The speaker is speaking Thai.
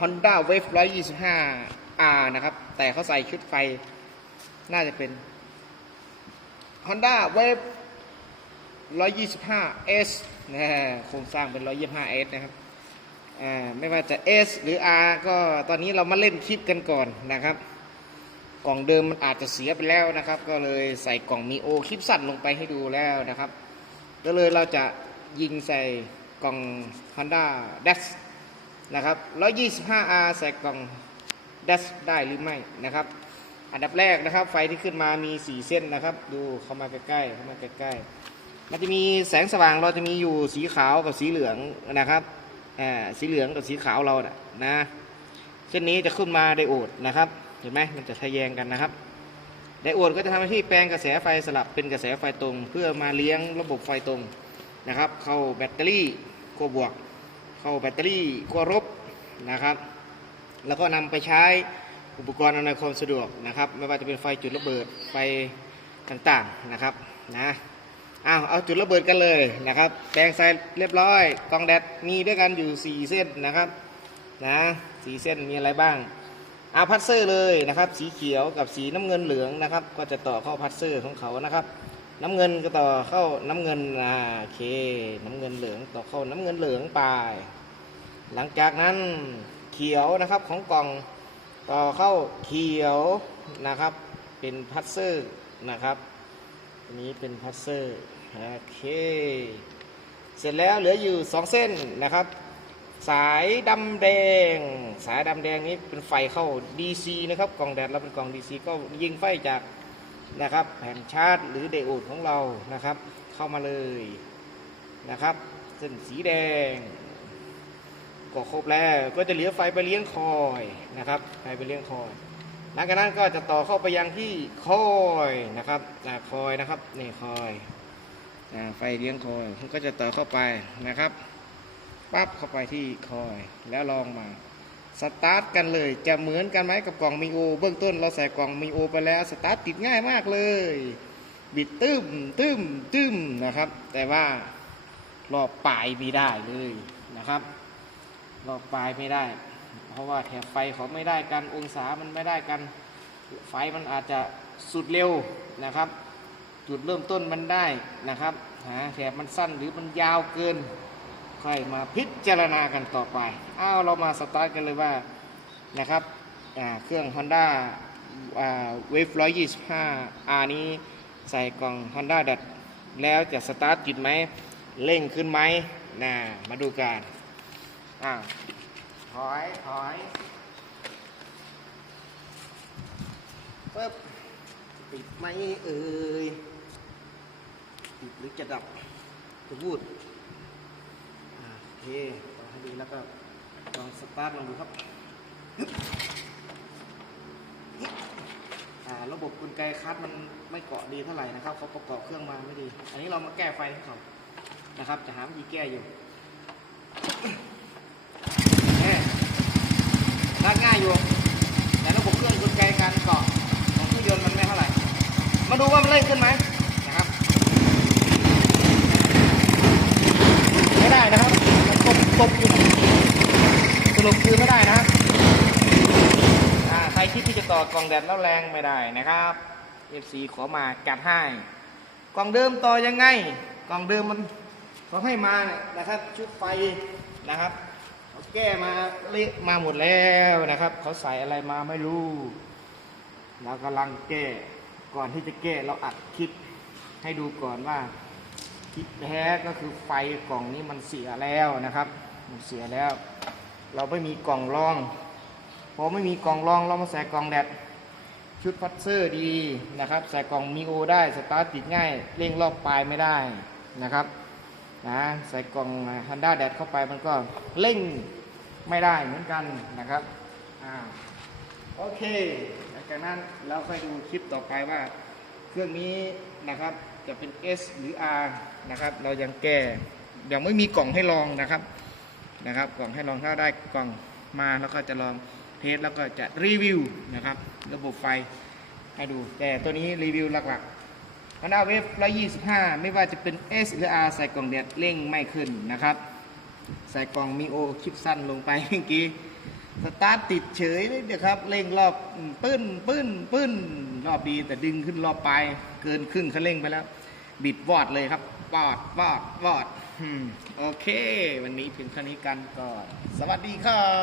Honda Wave 125R นะครับ แต่เขาใส่ชุดไฟ น่าจะเป็น Honda Wave 125S นะโครงสร้างเป็น 125S นะครับอ่าไม่ว่าจะ S หรือ R ก็ตอนนี้เรามาเล่นคลิปกันก่อนนะครับ กล่องเดิมมันอาจจะเสียไปแล้วนะครับ ก็เลยใส่กล่องมีโอคลิปสั้นลงไปให้ดูแล้วนะครับ ก็เลยเราจะยิงใส่กล่อง Honda Dash นะครับ 125R ใส่กล่อง Dash ได้หรือไม่นะครับ อันดับแรกนะครับ ไฟที่ขึ้นมามี 4 เส้นนะครับ ดูเข้ามาใกล้ๆเข้ามาใกล้ๆมันจะมีแสงสว่างเราจะมีอยู่สีขาวกับสีเหลืองนะครับอ่าสีเหลืองกับสีขาวเรานะนะเส้นนี้จะขึ้นมาไดโอดนะครับเห็นไหมมันจะทะแยงกันนะครับไดโอดก็จะทำหน้าที่แปลงกระแสไฟสลับเป็นกระแสไฟตรง เพื่อมาเลี้ยงระบบไฟตรงนะครับ เข้าแบตเตอรี่ขั้วบวก เข้าแบตเตอรี่ขั้วลบนะครับ แล้วก็นำไปใช้อุปกรณ์อำนวยความสะดวกนะครับ ไม่ว่าจะเป็นไฟจุดระเบิดไฟต่างๆนะครับนะอ้าวเอาจุดระเบิดกันเลยนะครับแปลงใส่เรียบร้อยกองแดดมีด้วยกันอยู่ 4 เส้นนะครับนะสีเส้นมีอะไรบ้างเอาพัดเซอร์เลยนะครับ สีเขียวกับสีน้ำเงินเหลืองนะครับ ก็จะต่อเข้าพัดเซอร์ของเขานะครับ น้ำเงินก็ต่อเข้าน้ำเงินอ่าโอเค น้ำเงินเหลืองต่อเข้าน้ำเงินเหลืองไป หลังจากนั้นเขียวนะครับของกล่องต่อเข้าเขียวนะครับ เป็นพัสเซอร์นะครับนี้เป็นพัสเซอร์โอเค เสร็จแล้วเหลืออยู่สองเส้นนะครับ สายดำแดง สายดำแดงนี้เป็นไฟเข้า DC นะครับกล่องแดดเราเป็นกล่อง DC ก็ยิงไฟจาก นะครับแผ่นชาร์จหรือไดโอดของเรานะครับ เข้ามาเลยนะครับเส้นสีแดงก็ครบแล้วก็จะเหลือไฟไปเลี้ยงคอยนะครับไฟไปเลี้ยงคอยหลังจากนั้นก็จะต่อเข้าไปยังที่คอยนะครับอ่าคอยนะครับนี่คอยไฟเลี้ยงคอยก็จะต่อเข้าไปนะครับปั๊บเข้าไปที่คอยแล้วลองมา สตาร์ทกันเลย จะเหมือนกันไหมกับกล่องมีโอ เบื้องต้นเราใส่กล่องมีโอไปแล้ว สตาร์ทติดง่ายมากเลย บิดตึ้มตึ้มตึ้มนะครับ แต่ว่ารอบปลายไมีได้เลยนะครับรอบปลายไม่ได้ เพราะว่าแถบไฟเขาไม่ได้กัน องศามันไม่ได้กัน ไฟมันอาจจะสุดเร็วนะครับ จุดเริ่มต้นมันได้นะครับหาแถบมันสั้นหรือมันยาวเกิน ค่อยมาพิจารณากันต่อไปอ้าวเรามาสตาร์ทกันเลยว่านะครับเครื่อง Honda อ่า Wave 125 R นี้ใส่กล่อง Honda ดัดแล้วจะสตาร์ทติดไหมเร่งขึ้นไหมนะมาดูกันอ่าถอยถอยปึ๊บปิดไหมเอ่ยปิดหรือจะดับจะพูดอ่าโอ เคต่อให้ดีแล้วก็ลองสตาร์ทลองดูครับระบบกลไกคัดมันไม่เกาะดีเท่าไหร่นะครับเขาประกอบเครื่องมาไม่ดี อันนี้เรามาแก้ไฟให้เขานะครับ จะหาวิธีแก้อยู่แน่ากง่ายอยู่แต่ระบบเครื่องกลไกการเกาะของเครื่องยนต์มันไม่เท่าไหร่ มาดูว่ามันเร่งขึ้นไหมนะครับ ไม่ได้นะครับ ตบตบอยู่สรุปคือไม่ได้นะใครคิดที่จะต่อกล่องแดดแล้วแรงไม่ได้นะครับ FC ขอมาจัดให้กล่องเดิมต่อยังไง กล่องเดิมมันเขาให้มาเนี่ยนะครับชุดไฟนะครับเขาแก้มาเละมาหมดแล้วนะครับเขาใส่อะไรมาไม่รู้เรากำลังแก้ก่อนที่จะแก้เราอัดคลิปให้ดูก่อนว่าคลิปแท้ก็คือไฟกล่องนี้มันเสียแล้วนะครับ มันเสียแล้ว เราไม่มีกล่องรองพอไม่มีกล่องรองเรามาใส่กล่องแดดชุดพัดเซอร์ดีนะครับใส่กล่องมีโอได้สตาร์ทติดง่ายเร่งรอบปลายไม่ได้นะครับนะใส่กล่องฮันด้าแดดเข้าไปมันก็เร่งไม่ได้เหมือนกันนะครับอ่าโอเคหลังจากนั้นเราค่อยดูคลิปต่อไปว่า เครื่องนี้นะครับจะเป็น S หรือ R นะครับ เรายังแก้ยังไม่มีกล่องให้ลองนะครับ นะครับ กล่องให้ลองเข้าได้กล่องมาแล้วก็จะลองเทสแล้วก็จะรีวิวนะครับ ระบบไฟให้ดู แต่ตัวนี้รีวิวหลักๆ h o น d a Wave 125 ไม่ว่าจะเป็น S หรือ R ใส่กล่องแดดเร่งไม่ขึ้นนะครับ ใส่กล่องมีโอคลิปสั้นลงไปเมื่อกี้สตาร์ทติดเฉยเลยนะครับเร่งรอบปื้นปื้นปื้นรอบดีแต่ดึงขึ้นรอบไปเกินครึ่งคันเร่งไปแล้ว บิดวอดเลยครับ วอดวอดวอดโอเค วันนี้เพียงเท่านี้กันก่อน สวัสดีครับ